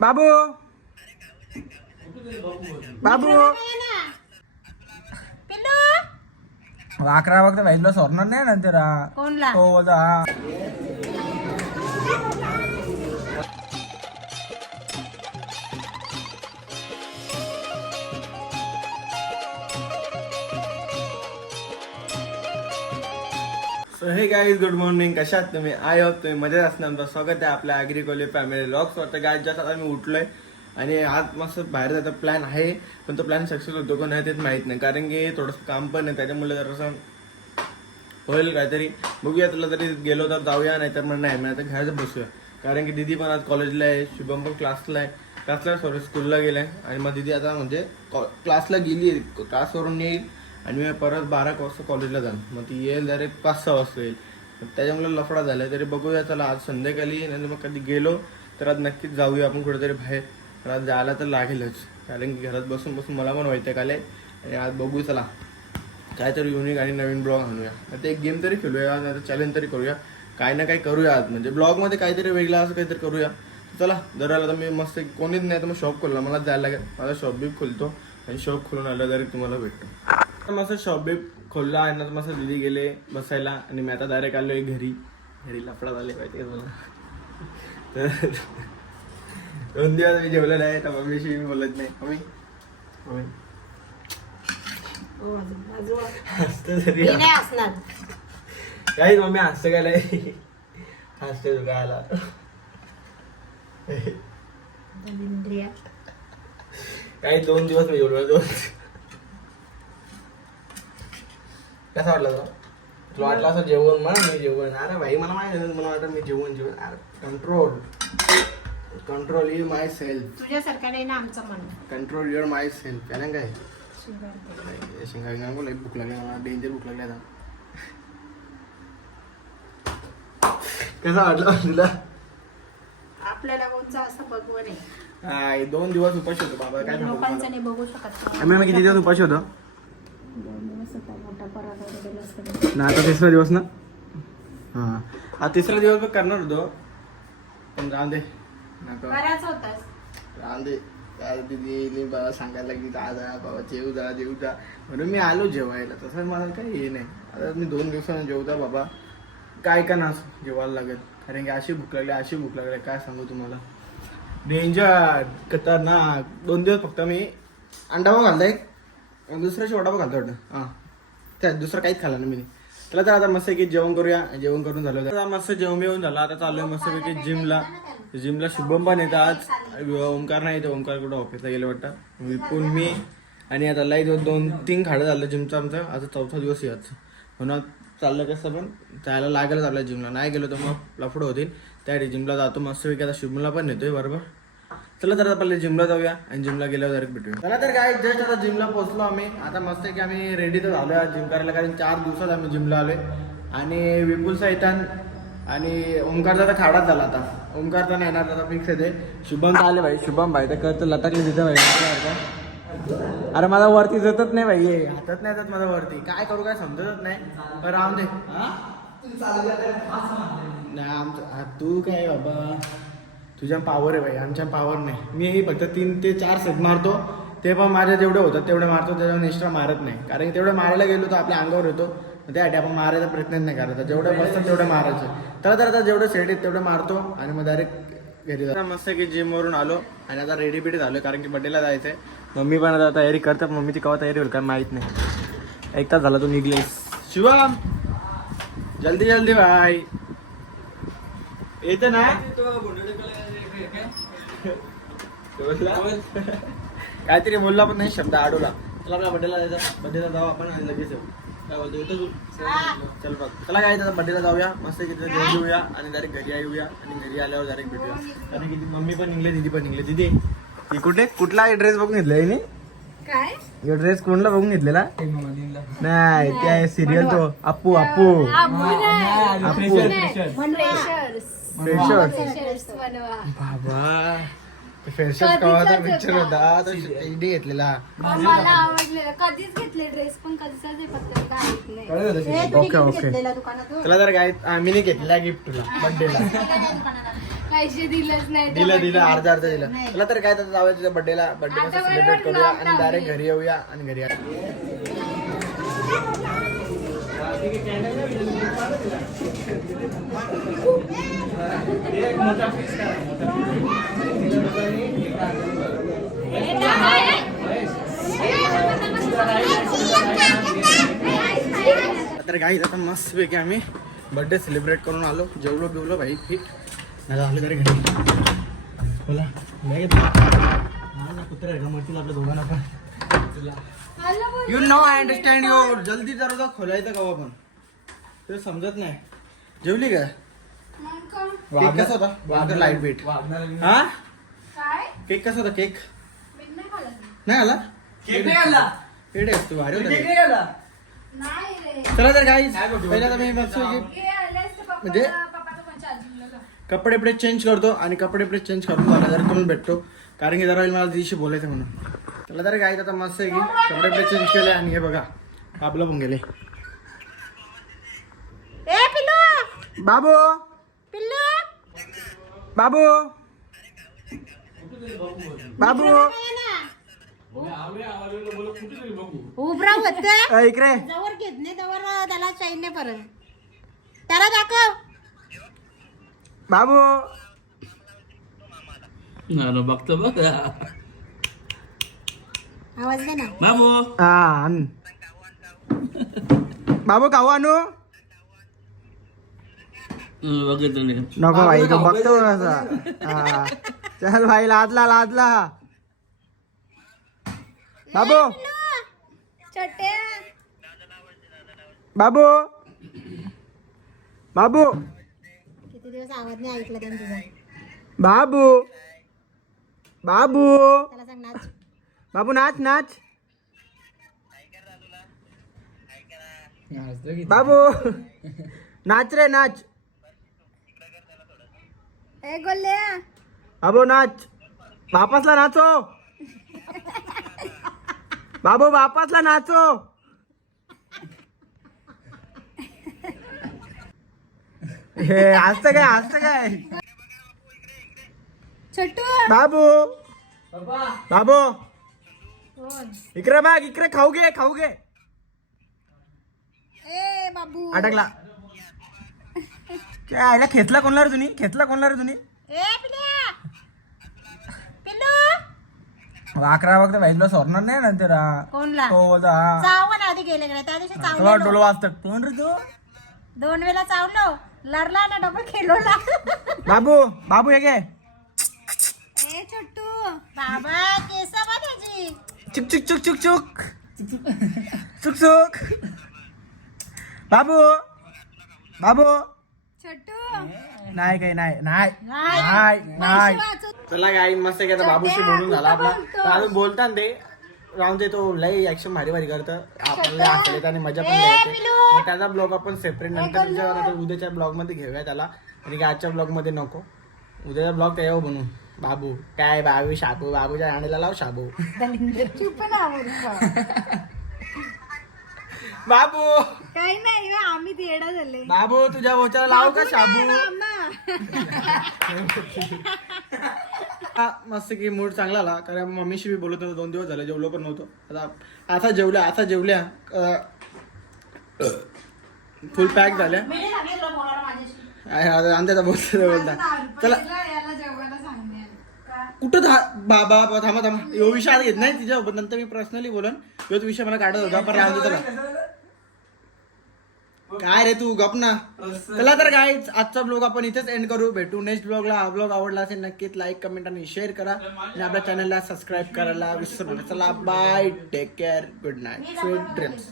बाबू बाबू अकरा वाजता व्हायला सोडणार नाही नंतर हा. हे गाईज गुड मॉर्निंग कशात तुम्ही? आय होप तुम्ही मजेत असणार आमचं स्वागत आहे आपल्या अग्रिकोले फॅमिली लॉक्स वाटतं गाय जास्त आता मी उठलोय आणि आज मस्त बाहेर जायचा प्लॅन आहे पण तो प्लॅन सक्सेस होतो का नाही तेच माहीत नाही. कारण की थोडंसं काम पण आहे त्याच्यामुळे जरासं होईल काहीतरी. बघूया तुला तरी गेलो तर जाऊया नाही तर मग नाही. मी आता घरात बसूया. कारण की दिदी पण आज कॉलेजला आहे शुभम पण क्लासला आहे. क्लासला सॉरी स्कूलला गेला आहे आणि मग दिदी आता म्हणजे क्लासला गेली आहे. क्लासवरून येईल. आणि मी परत बारा वाजता कॉलेजला जाणार. मग ती येईल डायरेक्ट पाच सहा वाजता येईल. त्याच्यामुळे लफडा झाला तरी बघूया चला आज संध्याकाळी नाही मग कधी गेलो तर आज नक्कीच जाऊया आपण कुठेतरी बाहेर. आज जायला तर लागेलच. कारण की घरात बसून बसून मला पण व्हायचं काले. आणि आज बघू चला. काहीतरी युनिक आणि नवीन ब्लॉग आणूया. आता एक गेम तरी खेळूया. नाही तर चॅलेंज तरी करूया. काय ना काही करूया आज. म्हणजे ब्लॉगमध्ये काहीतरी वेगळं असं काहीतरी करूया. चला दराला तर मी मस्त कोणीच नाही तर मग शॉप खोलला. मला जायला लागेल. माझा शॉप बी खोलतो. आणि शॉप खोलून आलं तरी तुम्हाला भेटतो. मस्त शॉप बी खोलला आणि नंतर मस्त दिदी गेले बसायला. आणि मी आता डायरेक्ट आलोय घरी. घरी लफडा झाले का तुला तर दोन दिवस मी जेवलेलं आहे तर मम्मीशी मी बोलत नाही. मम्मी? तरी. असणार काही मम्मी हसतं काय हसते तू काय आला? काही दोन दिवस मी जेवलो दोन कसा वाटला तुला? तुला वाटलं असं जेवण म्हणा मी जेवण. अरे भाई मला माहिती आहे मला वाटतं मी जेवण जेवण. अरे control control you my self तुझ्यासारखं नाही ना आमचं मन कंट्रोल युअर माय सेल्फ कारण काय? शिंगा विंगा बोला भूक लागली मला. डेंजर भूक लागली आता. कसा वाटला तुला? आपल्याला कोणचं असं बघवं नाही. दोन दिवस उपाशी होतो बाबा. काय सांगू लोकांचं तुम्हाला. नाही बघू शकत. आम्ही आम्ही किती दिवस उपाशी होतो दोन दिवस होता मोठा पराठा वगैरे असतं. ना आता तिसरा दिवस ना? हा. हा तिसरा दिवस पण करणार होतो. पण राहून दे. नका. बराच होतास. राहून दे. दिदी मला सांगायला की जा जा बाबा जेव जा जेव जा. म्हणून मी आलो जेवायला. तसं मला काही हे नाही. आता मी दोन दिवसानं जेवता बाबा. काय का ना जेवायला लागेल? कारण की अशी भूक लागली अशी भूक लागली. काय सांगू तुम्हाला? डेंजर खतरनाक. दोन दिवस फक्त मी अंडावा घालताय. आणि दुसऱ्या वडापाव घालतो वाटतं. हां. त्या दुसरं काहीच खाल्लं नाही मी. चला तर आता मस्त की जेवण करूया. जेवण करून झालं आता मस्त जेवण बिवून झालं. आता चालू मस्त पैकी जिमला. जिमला शुभम पण येतं आज ओंकार नाही येतं. ओंकार कुठं ऑफिसला गेलं वाटतं. विपून मी आणि आता लाई दोन तीन खाडं झालं जिमचं आमचं. आता चौथा दिवस याच म्हणून चाललं कसं पण जायला लागेल आपल्या जिमला. नाही गेलो तर मग लफडं होतील. त्या जिमला जातो. मस्त पैकी आता शुभमला पण नेतोय बरोबर? चला तर आता पहिले जिमला जाऊया आणि जिमला गेल्यावर डायरेक्ट भेटूया. चला तर काय जस्ट आता जिमला पोहोचलो आम्ही. आता मस्त की आम्ही रेडी तर आज जिम करायला कारण चार दिवसात आम्ही जिमला आलोय. आणि विपुल सैतान आणि ओंकारचा तर खाडाच झाला आता. ओंकारचा नाही येणार आता फिक्स आहे ते. शुभम आले भाई. शुभम भाई तर करतो लटाकली तिथं भाई. अरे मला वरती जातच नाही भाई. हे. हातात नाही जात मला वरती. काय करू काय समजतच नाही. पण राहून दे. नाही आमचं तू काय बाबा? तुझ्या पावर आहे भाई आमच्या पावर नाही. मी फक्त तीन ते चार सेट मारतो. ते पण माझ्या जेवढे होतात तेवढे मारतो त्याच्यावर एक्स्ट्रा मारत नाही. कारण की तेवढे मारायला गेलो तर आपल्या अंगावर येतो. मग त्यासाठी आपण मारायचा प्रयत्न नाही करायचा जेवढे बसतात तेवढे मारायचे. तर तर आता जेवढे सेट आहेत तेवढे मारतो आणि मग डायरेक्ट घरी जातो. मस्त की जिमवरून आलो आणि आता रेडी बिडी झालो कारण की बड्डेला जायचंय. मम्मी पण आता तयारी करतात. मम्मीची केव्हा तयारी होईल काय माहीत नाही. एक तास झाला तू निघले शिवम जल्दी जल्दी भाई. येतं ना? काहीतरी बोलला पण नाही शब्द आडवला. चला आपल्या बड्डेला जायचं बड्डेला जाऊ आपण आणि लगेच येऊ. काय बोलतो येतो तू? चल बघ. चला काय आता बड्डेला जाऊया. मस्त तिथे जेवण घेऊया आणि डायरेक्ट घरी येऊया आणि घरी आल्यावर डायरेक्ट भेटूया. कारण की मम्मी पण निघले दीदी पण निघले. दीदी? ही कुठे? कुठला ड्रेस बघून घेतला हिने? काय? ड्रेस कोणला बघून घेतलेला? नाही ते आहे सिरियल तो. अप्पू अप्पू बाबा. फ्रेशर्स कवाचा पिक्चर होता. तो इडी घेतलेला. मला आवडले. कधीच घेतले ड्रेस पण कधीच ते फक्त घालत नाही. ओके ओके घेतलेला दुकानातून? तुला जर काय आम्ही नाही घेतलेला गिफ्ट तुला बर्थडेला पैसे दिलंच नाही त्या दिलं दिलं birthday अर्धा अर्धा दिलं. चला तर काय तर जाऊया तुझ्या बर्थडेला बर्थडे सेलिब्रेट करूया आणि डायरेक्ट. घरी येऊया आणि घरी या तर काही आता मस्तपैकी आम्ही बर्थडे सेलिब्रेट करून आलो. जेवलो बिवलो भाई फिट नाही आलो तरी घरी. बोला. नाही आहे का? मरतील आपल्या दोघांना पण. You know I understand you जल्दी दरवाजा खोलायचा का पण ते समजत नाही. जेवली का? केक कसा होता? वागणार लाइट बीट हा? काय? केक कसा होता? केक? नाही आला? केक नाही आला. केडे आहेस तू भारी होता केक cake. नाही आला. नाही रे. चला तर काही पहिला तर मी हे तर पप्पा- म्हणजे? कपडे बिपडे चेंज करतो आणि कपडे बिपडे चेंज करून मला जरा करून भेटतो. कारण की जरा मला दिवशी बोलायचं म्हणून. त्याला तरी काय आता मस्त आहे की कपडे बिपडे चेंज केले आणि हे बघा आपलं पण गेले. ए पिल्लू! बाबू! पिल्लू! बाबू! बाबू! उभरा होते अ, इकडे. जवळ घेत नाही जवळ त्याला चाईन नाही परत. त्याला दाखव. बाबू! बघतो बघ. आवाज दे ना. बाबू. हा आण. बाबू खाऊ आणू? बघितलं नाही. नको भाई तो बघतो असा. हा. चल भाई लादला लादला. बाबू. छोटे बाबू. बाबू. किती दिवस आवाज नाही ऐकला त्यांनी तुझा? बाबू. बाबू. त्याला सांग नाच बाबू नाच नाच. बाबू नाच रे नाच. ए बाबू नाच. बापासला नाचो. बाबू बापासला नाचो. हे असतं काय असतं काय? छोटू. बाबू. बाबू. इकडे बघ इकडे खाऊ घे खाऊ घे. ए बाबू. अटकला काय आयला खेचला कोणला रे तुम्ही? खेचला कोणला रे तुम्ही? ए पिल्या पिल्लू. अकरा वक्त भाईला सोडणार नाही ना तेरा कोणला? तो बोलतो हा चावण आधी गेले गेले त्या दिवशी तुला चावलो डोळं वाजतात. कोण रे तू? दोन वेळा चावलो लढला ना डबल खेळवला. बाबू बाबू हे घे. ए छोटू बाबा केस बा त्याची चुक चुक चुक चुक चुक चुक चुक बाबू बाबू नाही काही नाही नाही नाही. नाही. चला गाई मस्त की? आता बाबूशी बोलून झाला आपला. पण अजून बोलताना ते राहून दे तो लई ऍक्शन भारी भारी करतं. आपल्याला हसले आणि मजा पण येते मग त्याचा ब्लॉग आपण सेपरेट नंतर तुझ्या- उद्याच्या ब्लॉगमध्ये घेऊया त्याला. आणि की आजच्या ब्लॉगमध्ये नको. उद्याचा ब्लॉग त्याच्यावर बनवू. बाबू काय बाबू शाबू बाबूच्या राणीला लाव शाबू. चुप ना मूर्ख. बाबू! काही नाही आम्ही तेडा झाले. बाबू तुझ्या बोचाला लाव का शाबू. हा, मस्त की मूड चांगला आला. कारण मम्मीशी बी बोलत नव्हतो दोन दिवस झाले जेवलो पण नव्हतो. आता आता जेवल्या आता जेवल्या. फुल पॅक झाल्या. आता आणते बोलता. बोलता चला. याला कुठं था बाबा बा- थांबा थांबा. यो विषय आता घेत नाही तिच्या नंतर मी पर्सनली बोलन. योच विषय मला काढत होता. पण राहून दे त्याला. काय रे तू? गप ना. चला तर काय आजचा ब्लॉग आपण इथेच एंड करू. भेटू नेक्स्ट ब्लॉगला हा ब्लॉग आवडला असेल नक्कीच लाईक कमेंट आणि शेअर करा. आणि आपल्या चॅनलला सबस्क्राईब करायला विसरू नका. चला bye take care good night sweet dreams